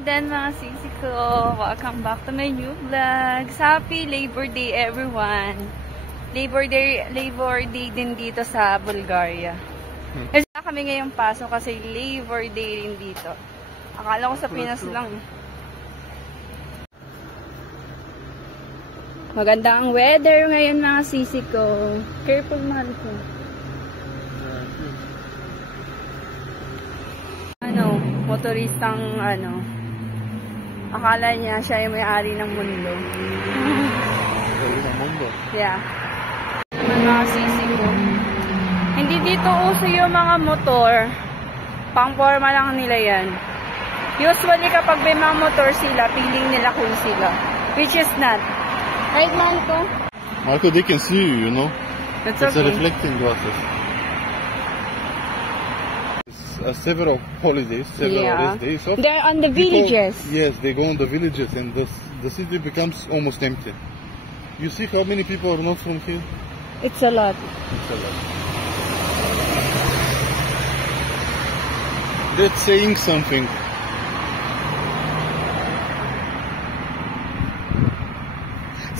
then mga sisi ko, welcome back to my new vlogs. Happy Labor Day everyone. Labor Day din dito sa Bulgaria. Kasi kami ngayong pasok kasi Labor Day rin dito. Akala ko sa Pinas lang. Maganda ang weather ngayon mga sisi ko. Careful mahal ko. Motoristang akala niya siya yung may-ari ng mundo. Yeah. Mga sisi ko. Hindi dito uso yung mga motor. Pang-forma lang nila yan. Usually kapag may mga motor sila, feeling nila cool sila. Which is not. Right, Marco? Marco, they can see you, you know? It's okay. A reflecting glasses. Several holidays, rest days off. They're on the villages. Yes, they go on the villages and the city becomes almost empty. You see how many people are not from here? It's a lot. It's a lot. That's saying something.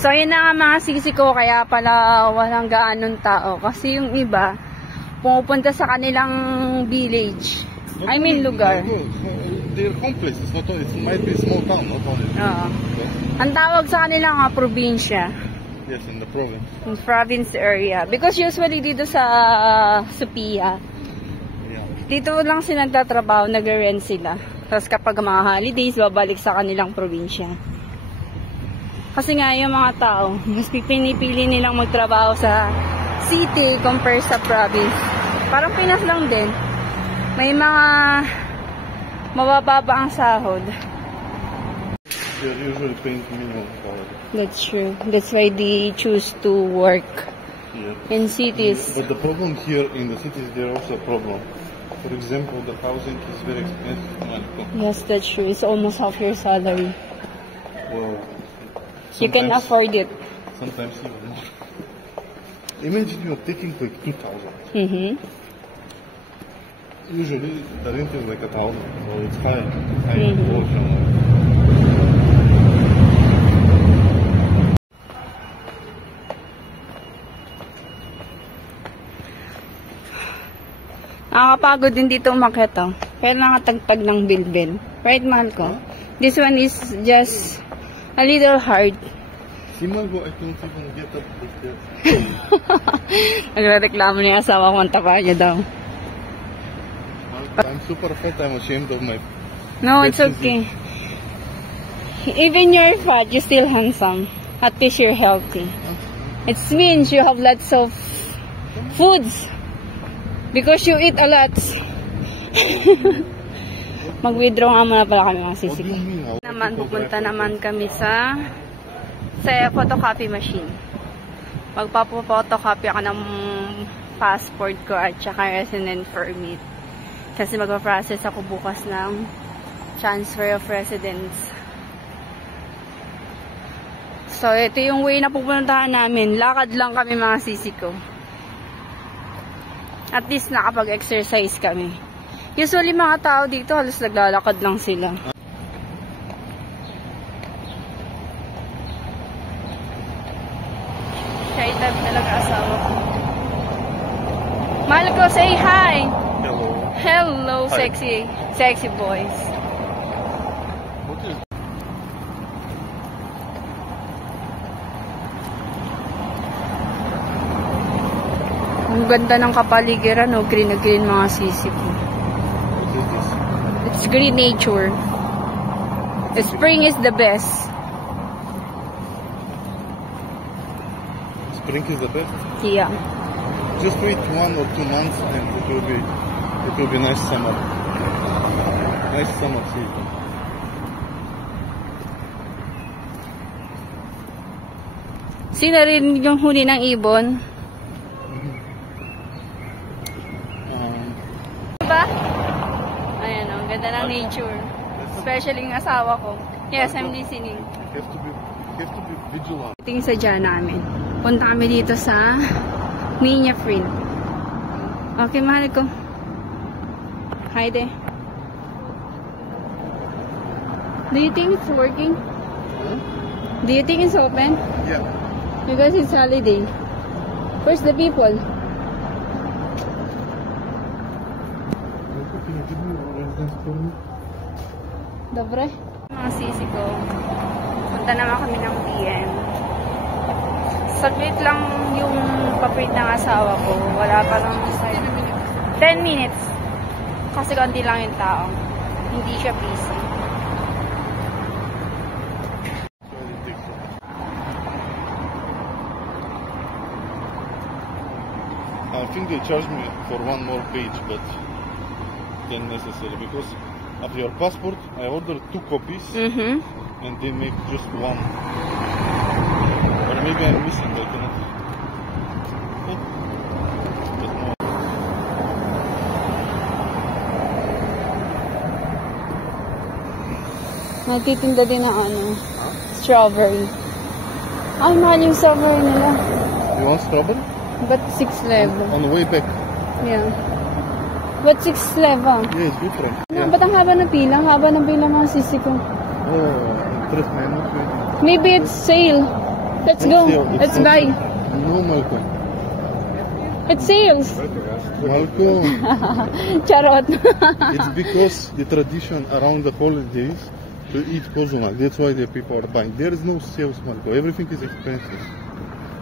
So, yun na nga mga sisi ko, kaya pala walang gaanong tao. Kasi yung iba, pumupunta sa kanilang village. I mean, lugar. They're complexes. It might be a small town, not only. Ang tawag sa kanila nga, probinsya. Yes, in the province. In province area. Because usually dito sa Sofia, dito lang sila nagtatrabaho, nag-rent sila. Tapos kapag mga holidays, babalik sa kanilang probinsya. Kasi nga yung mga tao, mas pinipili nilang magtrabaho sa city compare sa province. Parang Pinas lang din. May mga mabababa ang sahod. They're usually paying minimum salary. That's true. That's why they choose to work in cities. But the problem here in the cities, there also a problem. For example, the housing is very expensive. Yes, that's true. It's almost half your salary. Well, you can afford it. Sometimes even more. Imagine you're taking like 2,000. Usually the rent is like 1,000, so it's high portion. Nakakapagod din dito umakyat, oh. Pero nakatagpag ng bilbil. Right, mahal ko? This one is just a little hard. Si Margo, I don't even get up with that. Nagre-reklamo niya asawa ko ang tapa niya daw. I'm super fat, I'm ashamed of my... No, it's okay. Even you're fat, you're still handsome. At least you're healthy. It means you have lots of foods. Because you eat a lot. Mag-withdraw nga muna pala kami mga sisi. Pupunta naman kami sa photocopy machine. Magpapo-photocopy ako ng passport ko at saka resident permit. Kasi magpa-process ako bukas ng transfer of residence. So, ito yung way na pupuntahan namin. Lakad lang kami mga sisi ko. At least nakapag-exercise kami. Usually mga tao dito halos naglalakad lang sila. Shy type talaga asawa ko. Mahal ko, say hi! Hello. Hello, Hi. sexy boys. What is... Ang ganda ng kapaligiran, no? Green na green mga sisi ko. It's green nature. The spring is the best. Spring is the best? Yeah. Just wait 1 or 2 months and it will be nice summer. Nice summer season. Sino rin yung huli ng ibon? Diba? Ayan o, ganda ng nature. Especially yung asawa ko. Yes, I'm listening. You have to be vigilant. Ito yung sadya namin. Punta kami dito sa Minya Friend. Okay, mahal ko. Hi there. Do you think it's working? Huh? Do you think it's open? Yeah. Because it's holiday. Where's the people? Can you give me a residence permit? Dobre? Mga sisi ko. Punta naman kami ng PM. Saglit lang yung paprint ng asawa ko. Wala pa lang 10 minutes. Kasi konti lang yung tao. Hindi siya busy. I think they charge me for one more page, but then necessary because of your passport, I ordered 2 copies and they make just one. Or maybe I'm missing, I cannot. But no. Nagtitinda din ng strawberry. Ay, mahal yung strawberry nila. You want strawberry? But 6 level. On the way back. Yeah. But 6 level. Yeah, it's different. Yeah. Ba't ang haba ng pila? Ang haba ng pila mga sisi ko. Oh, interest me, not waiting. Maybe it's sale. Let's go. Let's buy. No, Malcolm. It's sales. Malcolm. Charot. It's because the tradition around the holidays to eat kozuna. That's why the people are buying. There is no sales, Malcolm. Everything is expensive.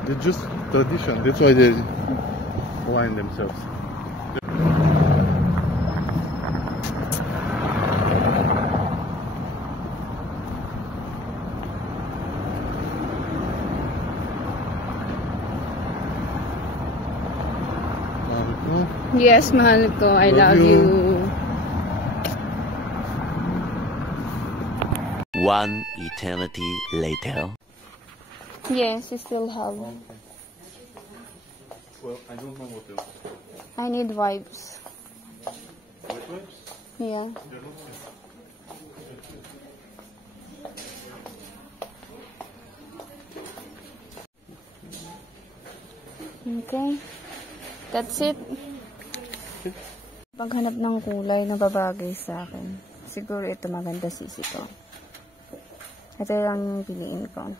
It's just tradition. That's why they line themselves. Yes, mahal ko. I love you. One eternity later. Yes, you still have. Well, I don't know what else. I need wipes. Wet wipes? Yeah. They're not here. Okay. That's it. Paghanap ng kulay na babagay sa akin. Siguro ito maganda sisi ko. Ito lang yung piliin ko.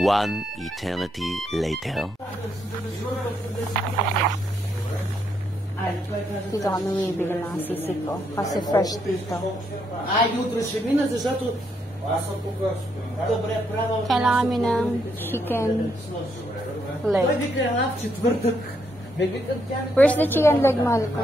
One eternity later. Dito kami bibili ng sisi ko. Kasi fresh dito. Kailangan kami ng chicken leg. Where's the chicken leg, mahal ko?